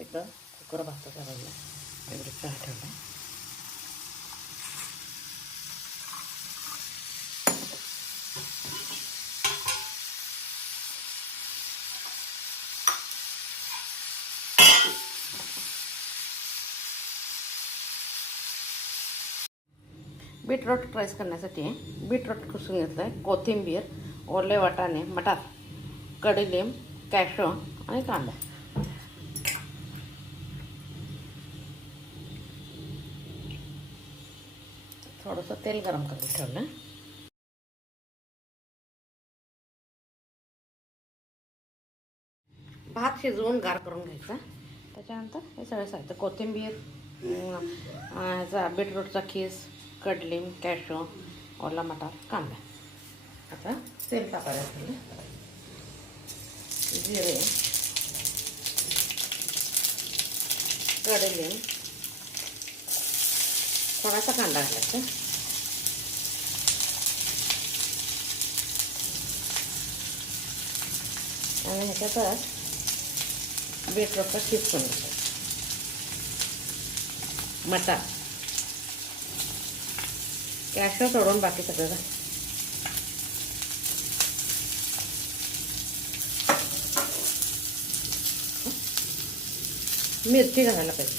इथं कुकर भात करायला एवढं चहा ठेवला. बीटरूट फ्राईज करण्यासाठी बीटरूट खुसून घेतलं आहे, कोथिंबीर, ओले वाटाणे, मटार, कडीलिंब, कॅशो आणि कांदा. थोडंसं तेल गरम करायला ठेवलं. भात शिजवून गार करून घ्यायचा. त्याच्यानंतर हे सगळं साहित्य कोथिंबीर, ह्याचा बीटरूटचा खीस, कडलिंब, कॅशो, ओला मटार, कांदा. आता तेल टाकायला ठेवलं. जिरे, कडलिंब, थोडासा कांदा घालायचा आणि ह्याच्यातच बीटरूटचा खीस करून घ्यायचा. मटार, कॅशो सोडून बाकी सगळं मिरची घालायला पाहिजे.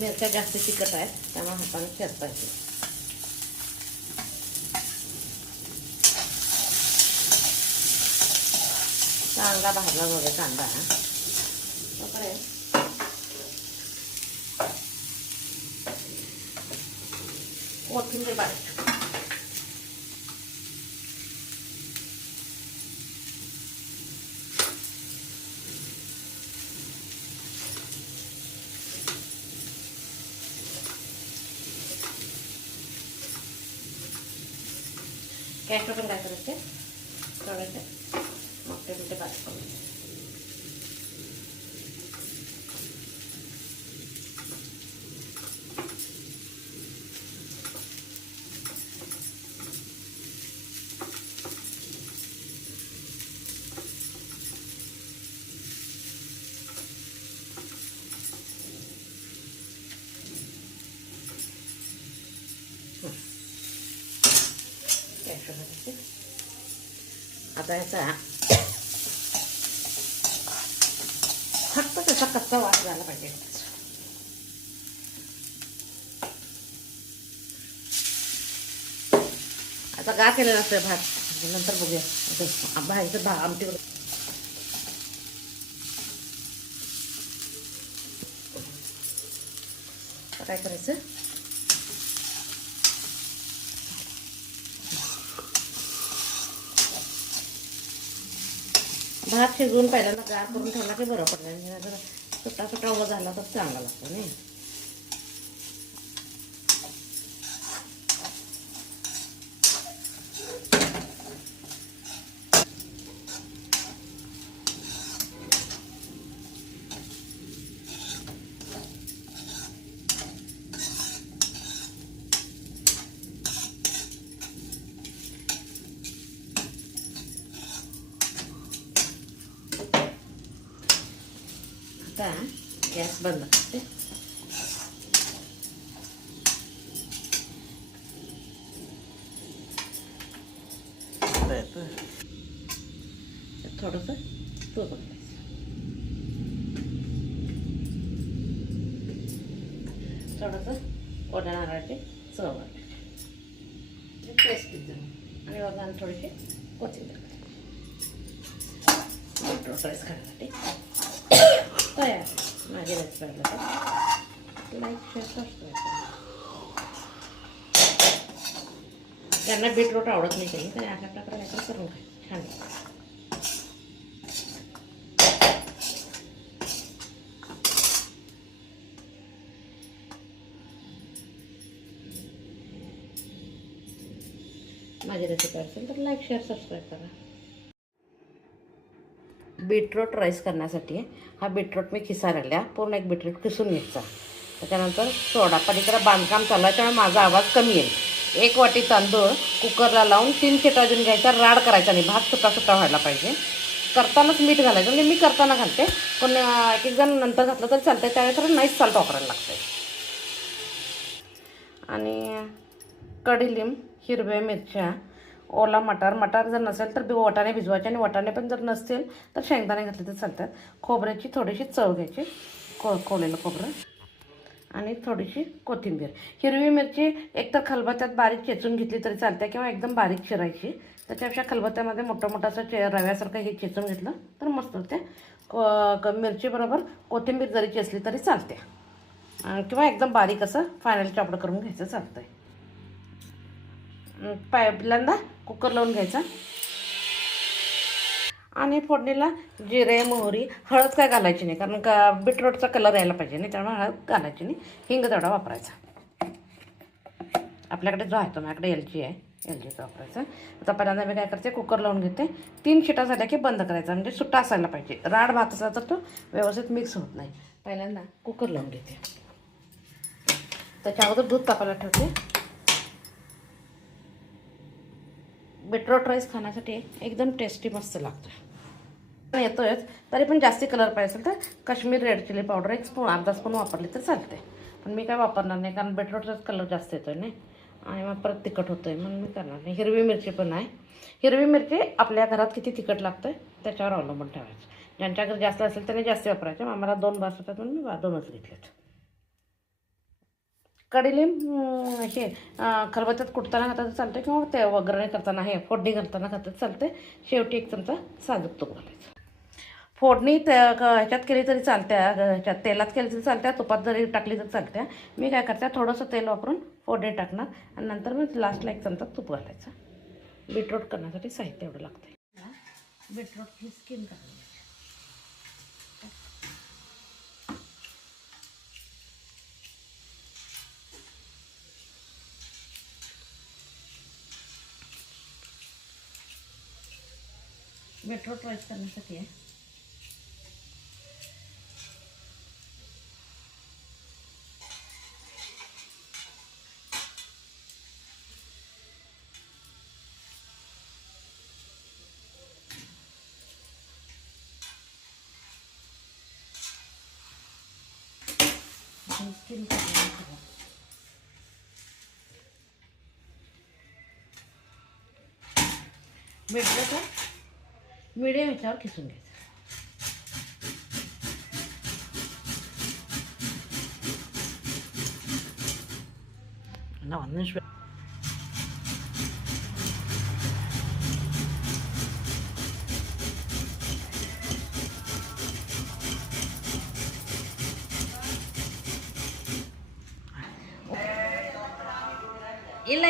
मिरच्या जास्त तिखट आहेत त्यामुळे हाताने चेचता येते. कांदा भाजला वगैरे कांदा तोपर्यंत कोथिंबीर बारीक कॅशो पण काय करायचे थोडेसे मोठे मोठे बारीक करून कॅशो घालायचे. आता याचा फक्त त्याचा कच्चा वास झाला पाहिजे. आता गार केलेला असतं भात, नंतर बघूया बाहेरचं आमटी वगैरे. काय करायचं भात शिजवून पहिल्यांदा गार करून ठेवला की बरं पडलं. जरा सुट्टा सुट्टा उभा झाला तर चांगला लागतो नाही. आता गॅस बंद करते. थोडंसं तूप घालायचं. थोडंसं ओल्या नारळाची चव पेस्ट आणि वगैरे थोडीशी कोथिंबीर फ्राईज करण्यासाठी तयार. माझी रेसिपी आवडली लाईक शेअर सबस्क्राईब करा. त्यांना बीटरूट आवडत नाही काही तर अशा प्रकारे करून खायचं छान. माझी रेसिपी असेल तर लाईक शेअर सबस्क्राईब करा. बीटरूट राईस करण्यासाठी हा बीटरूट मी खिसारल्या पूर्ण एक बीटरूट खिसून घ्यायचा. त्याच्यानंतर सोडा पलीकडे बांधकाम चालू आहे त्यामुळे माझा आवाज कमी येईल. 1 वाटी तांदूळ कुकरला लावून 3 शिट्या देऊन घ्यायचा. राड करायचा नाही, भात सुट्टा सुट्टा व्हायला पाहिजे. करतानाच मीठ घालायचं, म्हणजे मी करताना घालते, पण एक जण नंतर घातलं तरी चालतं. त्यावेळेस तर नाईस साल्ट वापरायला लागतं. आणि कढीलिंब, हिरव्या मिरच्या, ओला मटार जर नसेल तर वाटाणे भिजवायचे, आणि वाटाणे पण जर नसतील तर शेंगदाणे घातले तर चालतात. खोबऱ्याची थोडीशी चव घ्यायची, खोवलेलं खोबरं, आणि थोडीशी कोथिंबीर. हिरवी मिरची एकतर खलबत्त्यात बारीक चेचून घेतली तरी चालते, किंवा एकदम बारीक चिरायची. त्याच्यापेक्षा खलबत्त्यामध्ये मोठं असं रव्यासारखं हे चेचून घेतलं तर मस्त होते. मिरचीबरोबर कोथिंबीर जरी चेचली तरी चालते, किंवा एकदम बारीक असं फायनल चॉप्ड करून घ्यायचं चालतंय. पहिल्यांदा कुकर लावून घ्यायचा, आणि फोडणीला जिरे, मोहरी, हळद काय घालायची नाही, कारण का बीटरूटचा कलर यायला पाहिजे नाही, त्यामुळे हळद घालायची नाही. हिंग तेवढा वापरायचा. आपल्याकडे जो आहे तो, माझ्याकडे LG आहे, LGचा वापरायचा. आता पहिल्यांदा मी काय करते, कुकर लावून घेते. 3 शिट्या झाल्या की बंद करायचा, म्हणजे सुट्टा असायला पाहिजे. राड भात असला तर तो व्यवस्थित मिक्स होत नाही. पहिल्यांदा कुकर लावून घेते, त्याच्या अगोदर दूध तापायला ठेवते. बीटरूट राईस खाण्यासाठी एकदम टेस्टी मस्त लागतो. येतोयच, तरी पण जास्ती कलर पाहिजे असेल तर Kashmir red chilli powder 1 spoon, अर्धा स्पून वापरली तर चालते. पण मी काय वापरणार नाही, कारण बीटरूटचाच कलर जास्त येतोय नाही, आणि मग परत तिखट होतोय, म्हणून मी करणार नाही. हिरवी मिरची पण आहे. हिरवी मिरची आपल्या घरात किती तिखट लागतं त्याच्यावर अवलंबून ठेवायचं. ज्यांच्या घरी जास्त असेल त्याने जास्त वापरायचे. आम्हाला 2 बास होतात म्हणून मी 2च घेतलेत. कढीलिंब हे खलबत्त्यात कुटताना घातलं चालतं, किंवा ते वगैरे करताना, हे फोडणी घालताना घातलं चालते. शेवटी 1 चमचा साजूक तूप घालायचं. फोडणी ह्याच्यात केली तरी चालत्या, ह्याच्यात तेलात केली तरी चालत्या, तुपात जरी टाकली तर चालत्या. मी काय करते, थोडंसं तेल वापरून फोडणी टाकणार, आणि नंतर मग लास्टला 1 चमचा तूप घालायचं. बीटरूट करण्यासाठी साहित्य एवढं लागतं. बीटरूटची स्किन करायची. बीटरूट राईस करण्यासाठी आहे. स्किन बीटरूट मीडियम ह्याच्यावर खिसून घ्यायचं. नॉनव्हेज ಇಲ್ಲ